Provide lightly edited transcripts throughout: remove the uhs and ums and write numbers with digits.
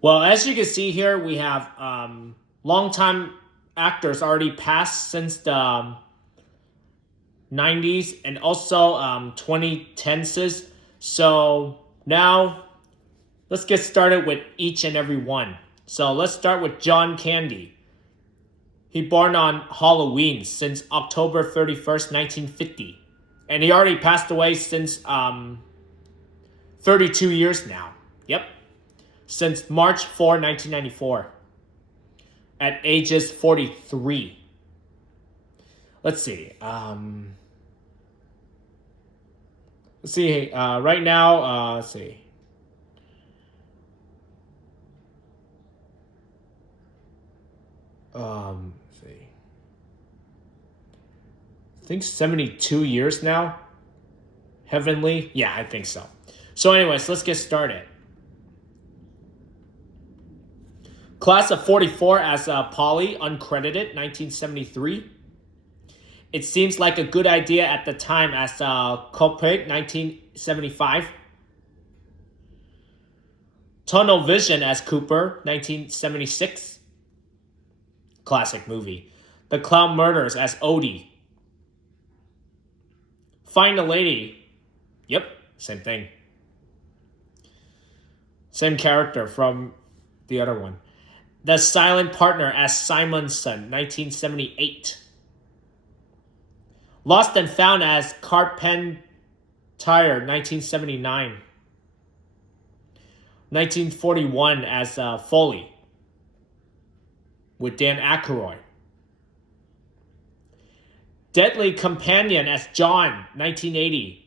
Well, as you can see here, we have longtime actors already passed since the 90s and also 2010s. So now let's get started with each and every one. So let's start with John Candy. He born on Halloween since October 31st, 1950. And he already passed away since 32 years now. Yep. Since March 4, 1994. At ages 43. Let's see. Let's see. Right now, let's see. Let's see. I think 72 years now. Heavenly? Yeah, I think so. So anyways, let's get started. Class of 44 as Polly, uncredited, 1973. It seems like a good idea at the time as Culprit, 1975. Tunnel Vision as Cooper, 1976. Classic movie. The Clown Murders as Odie. Find a Lady. Yep, same thing. Same character from the other one. The Silent Partner as Simonson, 1978. Lost and Found as Carpentier, 1979. 1941 as Farley with Dan Aykroyd. Deadly Companion as John, 1980.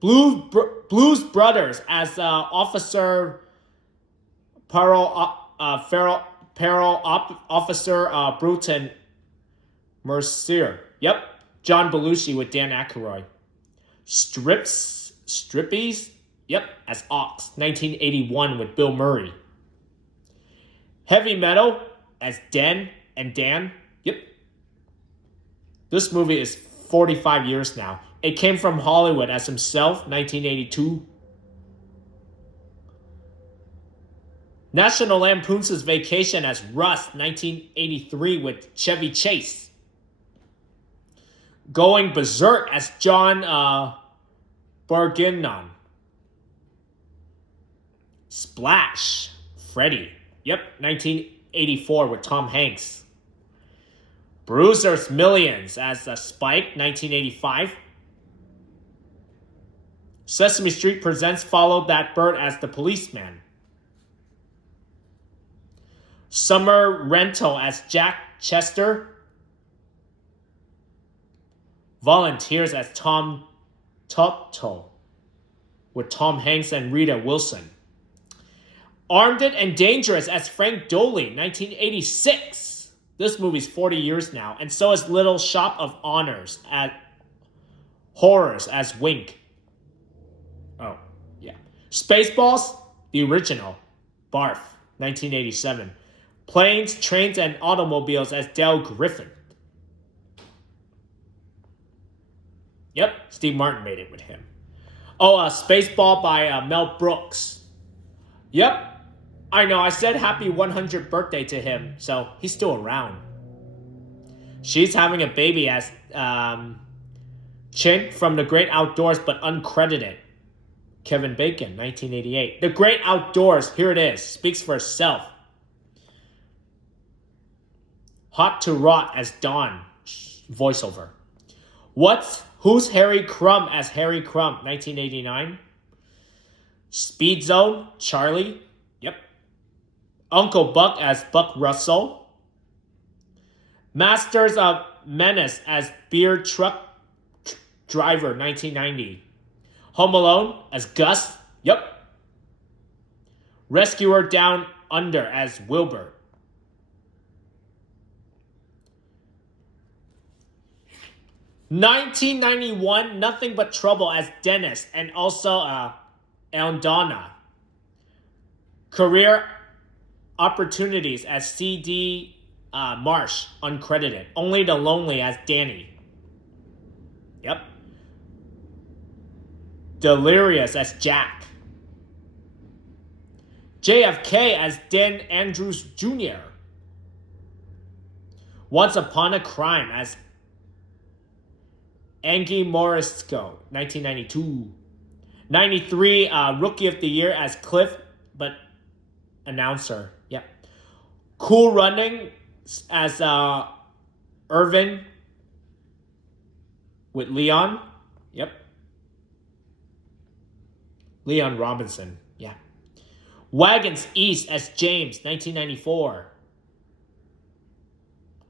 Blues Brothers as Officer Peril Officer Bruton Mercier. Yep. John Belushi with Dan Aykroyd. Strippies. Yep. As Ox. 1981 with Bill Murray. Heavy Metal as Den and Dan. Yep. This movie is 45 years now. It came from Hollywood as himself, 1982. National Lampoon's Vacation as Rust, 1983 with Chevy Chase. Going Berserk as John Bourguignon. Splash, Freddy. Yep, 1984 with Tom Hanks. Bruiser's Millions as Spike, 1985. Sesame Street Presents Follow That Bird as the Policeman. Summer Rental as Jack Chester. Volunteers as Tom Toto with Tom Hanks and Rita Wilson. Armed and Dangerous as Frank Doley, 1986. This movie's 40 years now. And so is Little Shop of Horrors as Wink. Oh, yeah. Spaceballs, the original. Barf, 1987. Planes, Trains, and Automobiles as Dale Griffin. Yep, Steve Martin made it with him. Oh, Spaceball by Mel Brooks. Yep, I know, I said happy 100th birthday to him, so he's still around. She's having a baby as Chink from The Great Outdoors, but uncredited. Kevin Bacon, 1988. The Great Outdoors, here it is, speaks for itself. Hot to Rot as Don, voiceover. Who's Harry Crumb as Harry Crumb, 1989. Speed Zone, Charlie, yep. Uncle Buck as Buck Russell. Masters of Menace as Beer Truck Driver, 1990. Home Alone as Gus, yep. Rescuer Down Under as Wilbur. 1991, Nothing But Trouble as Dennis, and also Eldonna. Career Opportunities as C.D. Marsh, uncredited. Only the Lonely as Danny. Yep. Delirious as Jack. JFK as Dan Andrews Jr. Once Upon a Crime as Angie Morisco, 1992. 93, Rookie of the Year as Cliff, but announcer. Yep. Cool Running as Irvin with Leon. Yep. Leon Robinson. Yeah. Wagons East as James, 1994.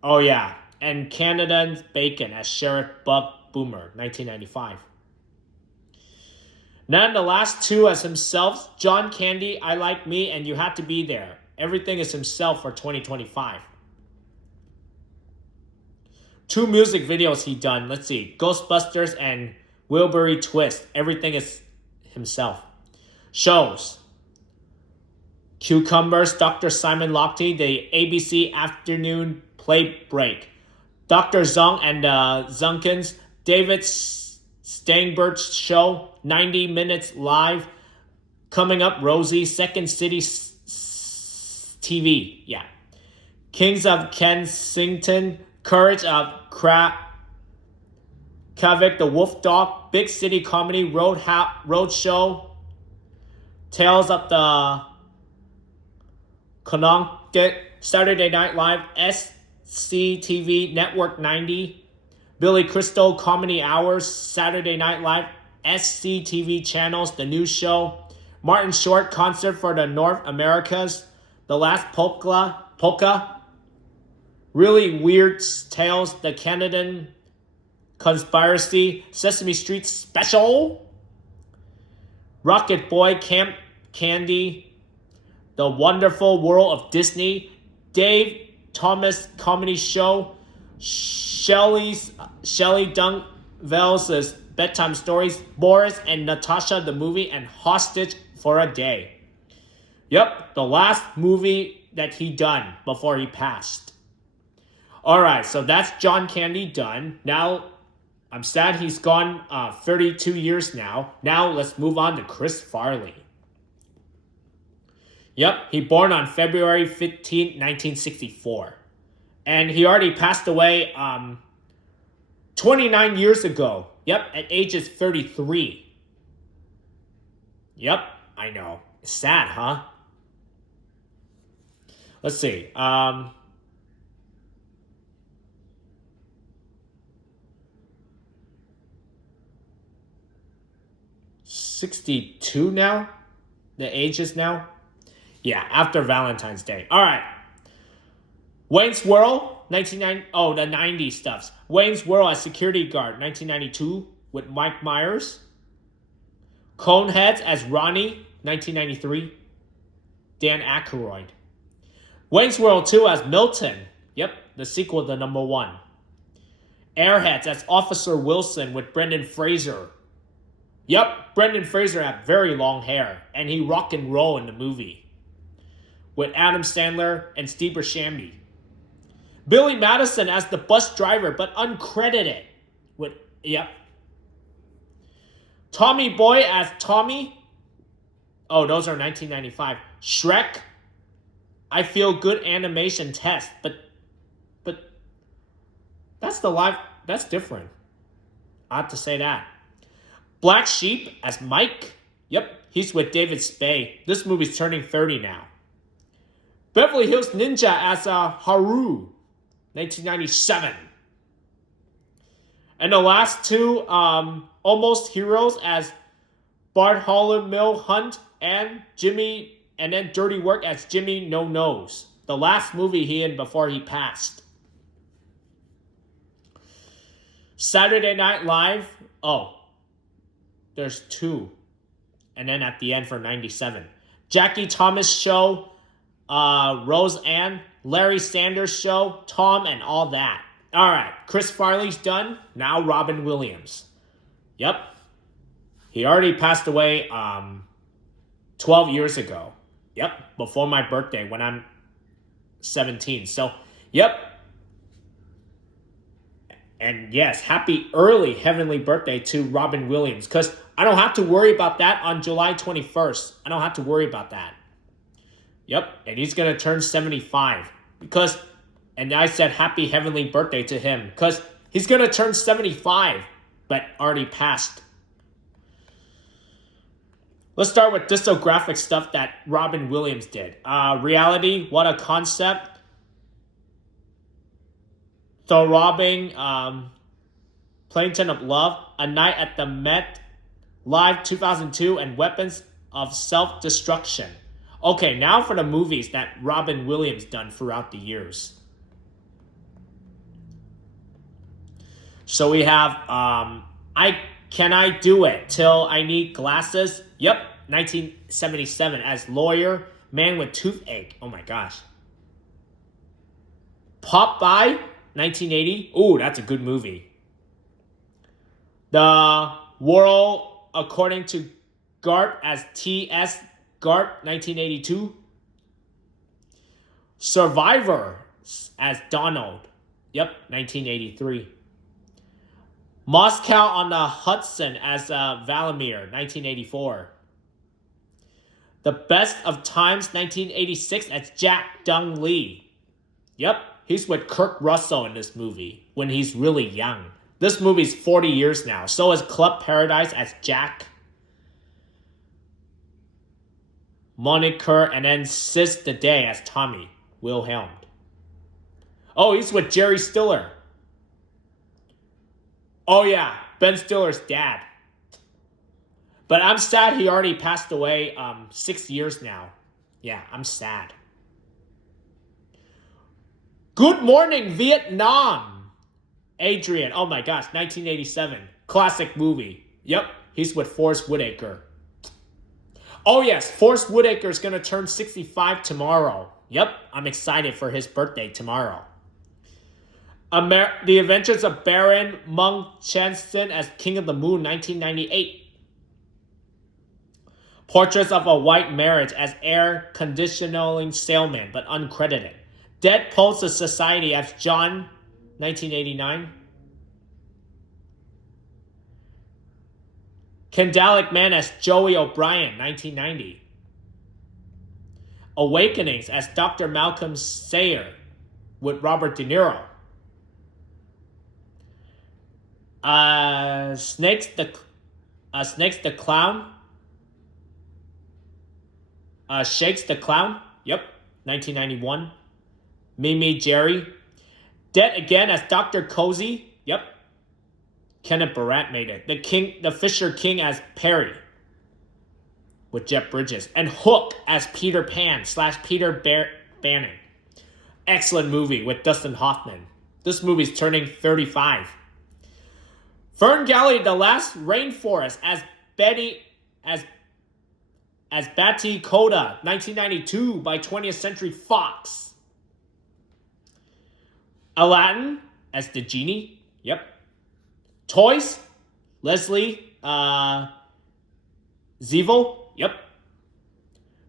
Oh, yeah. And Canada's Bacon as Sheriff Buck Boomer, 1995. Then the last two as himself, John Candy, I Like Me, and You Had to Be There. Everything is himself for 2025. 2 music videos he done. Let's see. Ghostbusters and Wilbury Twist. Everything is himself. Shows. Cucumbers, Dr. Simon Lochte, the ABC Afternoon Play Break. Dr. Zong and the Zunkins, David Steinberg's show, 90 Minutes Live. Coming up, Rosie, Second City TV. Yeah. Kings of Kensington, Courage of Kavik the Wolf Dog, Big City Comedy, Roadshow, Tales of the Kononket, Saturday Night Live, SCTV Network 90, Billy Crystal Comedy Hours, Saturday Night Live, SCTV channels, The News Show, Martin Short Concert for the North Americas, The Last Polka, Really Weird Tales, The Canadian Conspiracy, Sesame Street Special, Rocket Boy Camp Candy, The Wonderful World of Disney, Dave Thomas Comedy Show, Shelley Dungville's Bedtime Stories, Boris and Natasha the Movie, and Hostage for a Day. Yep, the last movie that he done before he passed. Alright, so that's John Candy done. Now, I'm sad he's gone 32 years now. Now, let's move on to Chris Farley. Yep, he born on February 15, 1964. And he already passed away 29 years ago. Yep, at ages 33. Yep, I know. It's sad, huh? Let's see. 62 now? The age is now? Yeah, after Valentine's Day. All right. Wayne's World, the 90s stuffs. Wayne's World as security guard, 1992, with Mike Myers. Coneheads as Ronnie, 1993. Dan Aykroyd. Wayne's World 2 as Milton. Yep, the sequel to number 1. Airheads as Officer Wilson with Brendan Fraser. Yep, Brendan Fraser had very long hair, and he rock and roll in the movie. With Adam Sandler and Steve Buscemi. Billy Madison as the bus driver, but uncredited. Tommy Boy as Tommy. Oh, those are 1995. Shrek. I Feel Good animation test, but that's different. I have to say that. Black Sheep as Mike. Yep, he's with David Spade. This movie's turning 30 now. Beverly Hills Ninja as Haru, 1997. And the last two, Almost Heroes as Bartholomew Hunt and Jimmy, and then Dirty Work as Jimmy No Nose. The last movie he in before he passed. Saturday Night Live. Oh, there's 2. And then at the end for 97. Jackie Thomas Show, Roseanne, Larry Sanders Show, Tom, and all that. All right, Chris Farley's done. Now Robin Williams. Yep. He already passed away 12 years ago. Yep, before my birthday when I'm 17. So, yep. And yes, happy early heavenly birthday to Robin Williams. Because I don't have to worry about that on July 21st. I don't have to worry about that. Yep, and he's going to turn 75. And I said happy heavenly birthday to him because he's going to turn 75, but already passed. Let's start with discographic stuff that Robin Williams did. Reality, What a Concept. Throbbing, Plainton of Love, A Night at the Met, Live 2002, and Weapons of Self-Destruction. Okay, now for the movies that Robin Williams done throughout the years. So we have Can I Do It? Till I Need Glasses. Yep, 1977 as lawyer, man with toothache. Oh my gosh. Popeye, 1980. Ooh, that's a good movie. The World According to Garp as T.S. Garp, 1982. Survivor as Donald. Yep, 1983. Moscow on the Hudson as Valimir, 1984. The Best of Times, 1986 as Jack Dung Lee. Yep, he's with Kurt Russell in this movie when he's really young. This movie's 40 years now. So is Club Paradise as Jack. Moniker, and then Sis the Day as Tommy Wilhelm. Oh, he's with Jerry Stiller. Oh yeah, Ben Stiller's dad. But I'm sad he already passed away 6 years now. Yeah, I'm sad. Good Morning Vietnam. Adrian, oh my gosh, 1987. Classic movie. Yep, he's with Forrest Whitaker. Oh yes, Forrest Whitaker is going to turn 65 tomorrow. Yep, I'm excited for his birthday tomorrow. The Adventures of Baron Munchausen as King of the Moon, 1998. Portraits of a White Marriage as air conditioning salesman, but uncredited. Dead Poets of Society as John, 1989. Candalic Man as Joey O'Brien, 1990. Awakenings as Dr. Malcolm Sayer with Robert De Niro. Snakes the Clown. Shakes the Clown. Yep, 1991. Mimi Jerry. Dead Again as Dr. Cozy. Yep. Kenneth Branagh made it. The Fisher King as Perry with Jeff Bridges. And Hook as Peter Pan / Peter Bannon. Excellent movie with Dustin Hoffman. This movie's turning 35. Fern Gully, The Last Rainforest as Betty Coda, 1992 by 20th Century Fox. Aladdin as the Genie. Yep. Toys, Leslie Zevel. Yep.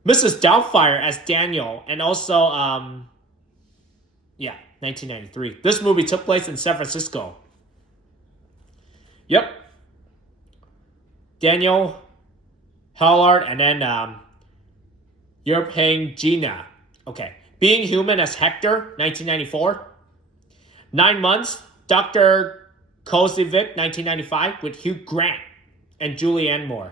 Mrs. Doubtfire as Daniel. And also, 1993. This movie took place in San Francisco. Yep. Daniel Hallard, and then You're Paying Gina. Okay. Being Human as Hector, 1994. 9 Months, Dr. Kozovic, 1995, with Hugh Grant and Julianne Moore.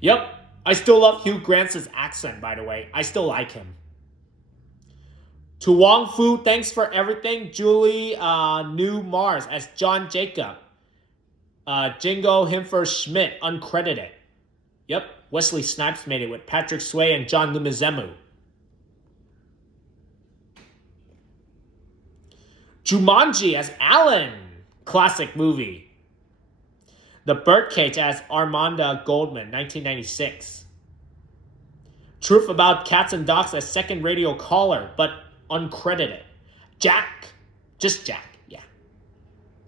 Yep. I still love Hugh Grant's accent, by the way. I still like him. To Wong Fu, Thanks for Everything, Julie New Mars as John Jacob. Jingo Himfer Schmidt, uncredited. Yep, Wesley Snipes made it with Patrick Swayze and John Lumizemu. Jumanji as Alan, classic movie. The Birdcage as Armanda Goldman, 1996. Truth About Cats and Dogs as second radio caller, but uncredited. Jack, yeah.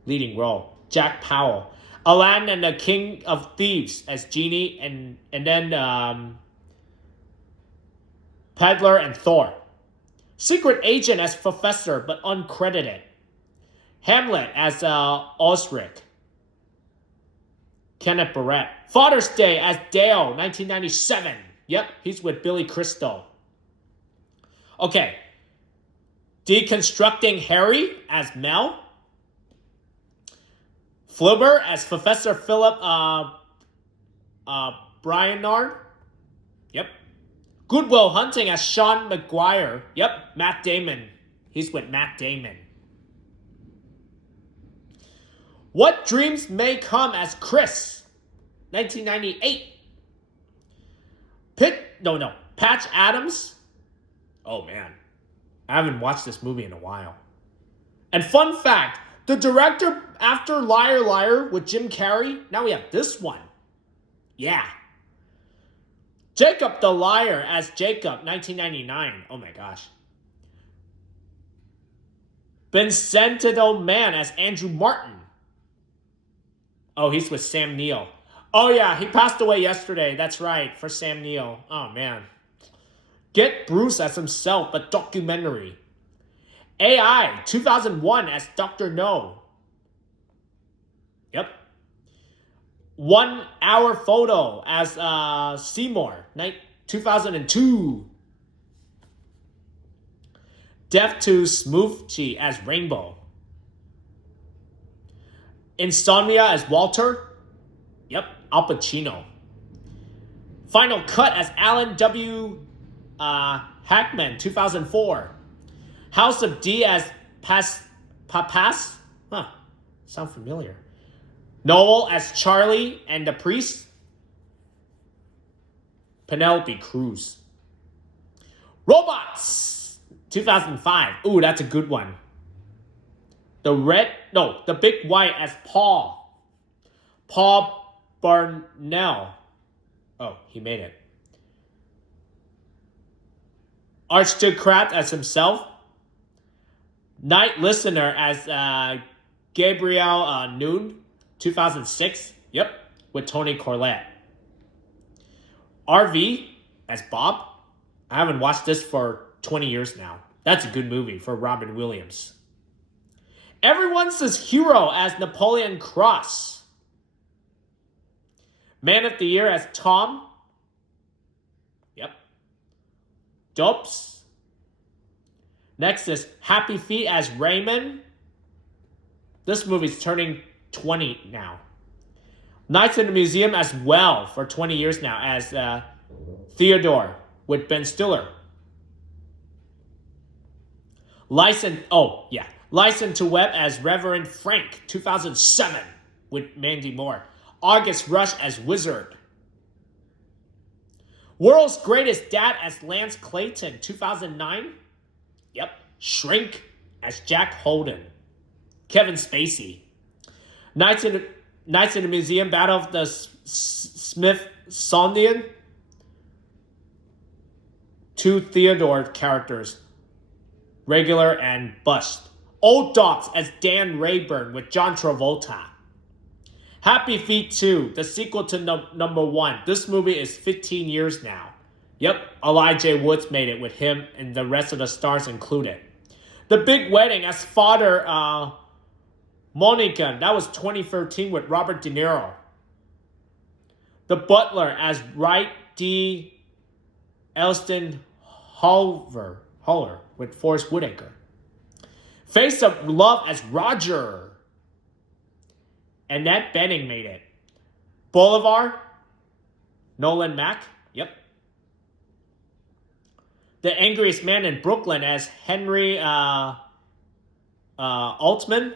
Leading role, Jack Powell. Aladdin and the King of Thieves as Genie, and then Peddler and Thor. Secret Agent as Professor, but uncredited. Hamlet as Osric. Kenneth Barrett. Father's Day as Dale, 1997. Yep, he's with Billy Crystal. Okay. Deconstructing Harry as Mel. Flubber as Professor Philip Bryanard. Yep. Goodwill Hunting as Sean McGuire. Yep. Matt Damon. He's with Matt Damon. What Dreams May Come as Chris. 1998. Patch Adams. Oh man. I haven't watched this movie in a while. And fun fact, the director after Liar Liar with Jim Carrey, now we have this one. Yeah. Jacob the Liar as Jacob, 1999. Oh my gosh. Vincentido Man as Andrew Martin. Oh, he's with Sam Neill. Oh yeah, he passed away yesterday. That's right, for Sam Neill. Oh man. Get Bruce as himself, a documentary. AI, 2001 as Dr. No. Yep. 1 Hour Photo as Seymour, 2002. Death to Smoothie as Rainbow. Insomnia as Walter. Yep, Al Pacino. Final Cut as Alan W. Hackman, 2004. House of D as Papas. Huh, sound familiar. Noel as Charlie and the Priest. Penelope Cruz. Robots, 2005. Ooh, that's a good one. The Big White as Paul. Paul Barnell. Oh, he made it. Aristocrat as himself. Night Listener as Gabriel Noon, 2006. Yep, with Toni Collette. RV as Bob. I haven't watched this for 20 years now. That's a good movie for Robin Williams. Everyone's his hero as Napoleon Cross. Man of the Year as Tom. Yep. Dopes. Next is Happy Feet as Raymond. This movie's turning 20 now. Nights in the Museum as well for 20 years now as Theodore with Ben Stiller. License to Web as Reverend Frank, 2007 with Mandy Moore. August Rush as Wizard. World's Greatest Dad as Lance Clayton, 2009. Yep. Shrink as Jack Holden. Kevin Spacey. Nights in the Museum, Battle of the Smithsonian. 2 Theodore characters. Regular and Bust. Old Dogs as Dan Rayburn with John Travolta. Happy Feet 2, the sequel to number 1. This movie is 15 years now. Yep, Elijah Woods made it with him and the rest of the stars included. The Big Wedding as Father Monica, that was 2013 with Robert De Niro. The Butler as Wright D. Elston Haller with Forrest Whitaker. Face of Love as Roger. Annette Bening made it. Boulevard, Nolan Mack. Yep. The Angriest Man in Brooklyn as Henry Altman.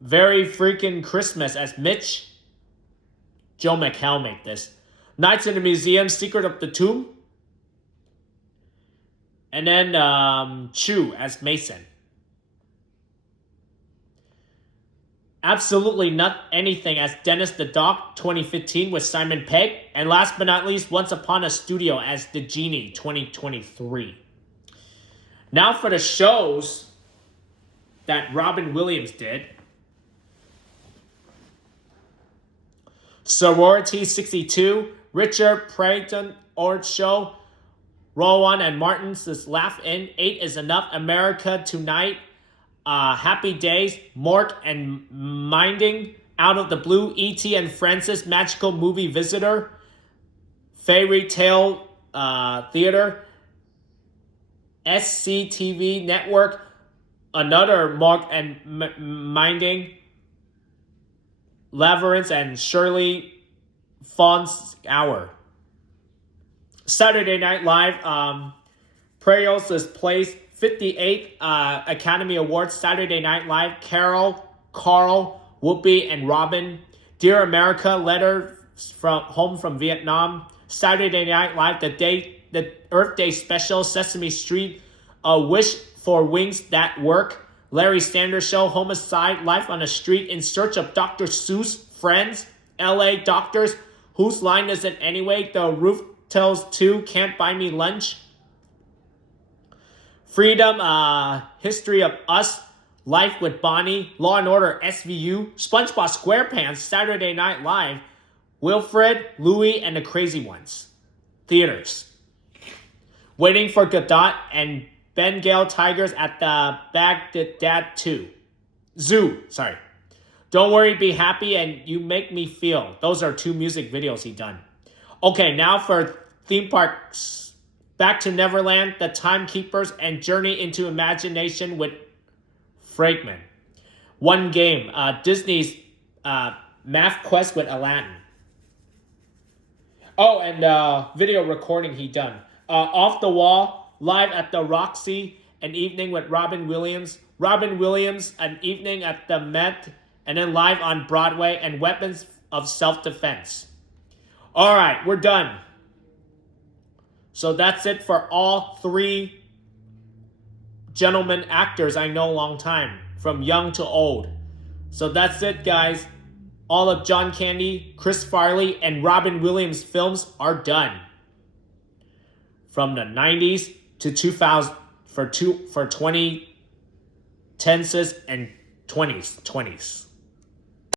Very Freaking Christmas as Mitch. Joe McHale made this. Nights in the Museum, Secret of the Tomb. And then Chu as Mason. Absolutely Not Anything as Dennis the Doc, 2015 with Simon Pegg. And last but not least, Once Upon a Studio as The Genie, 2023. Now for the shows that Robin Williams did. Sorority 62, Richard Preyton Ord Show, Rowan and Martin's Laugh In, 8 is Enough, America Tonight, Happy Days, Mork and Minding, Out of the Blue, E.T. and Francis, Magical Movie Visitor, Fairy Tale Theater, SCTV Network, Another Mark and Minding, Labyrinth and Shirley Fawn's Hour. Saturday Night Live, Prayos' Place, 58th Academy Awards, Saturday Night Live, Carol, Carl, Whoopi, and Robin. Dear America, Letter from Home from Vietnam. Saturday Night Live, the Earth Day Special, Sesame Street, A Wish for Wings That Work, Larry Sanders Show, Homicide, Life on the Street, In Search of Dr. Seuss, Friends, LA Doctors, Whose Line Is It Anyway, The Roof Tells 2, Can't Buy Me Lunch, Freedom, History of Us, Life with Bonnie, Law and Order SVU, SpongeBob SquarePants, Saturday Night Live, Wilfred, Louie, and the Crazy Ones. Theaters. Waiting for Godot and Bengal Tigers at the Baghdad 2. Zoo, sorry. Don't Worry, Be Happy, and You Make Me Feel. Those are 2 music videos he done. Okay, now for theme parks. Back to Neverland, The Timekeepers, and Journey into Imagination with Fragment. One Game, Disney's Math Quest with Aladdin. Oh, and video recording he done. Off the Wall, Live at the Roxy, An Evening with Robin Williams. Robin Williams, An Evening at the Met, and then Live on Broadway, and Weapons of Self-Defense. All right, we're done. So that's it for all 3 gentlemen actors I know a long time, from young to old. So that's it, guys. All of John Candy, Chris Farley, and Robin Williams films are done. From the 90s to 2000 for 2010s and 20s.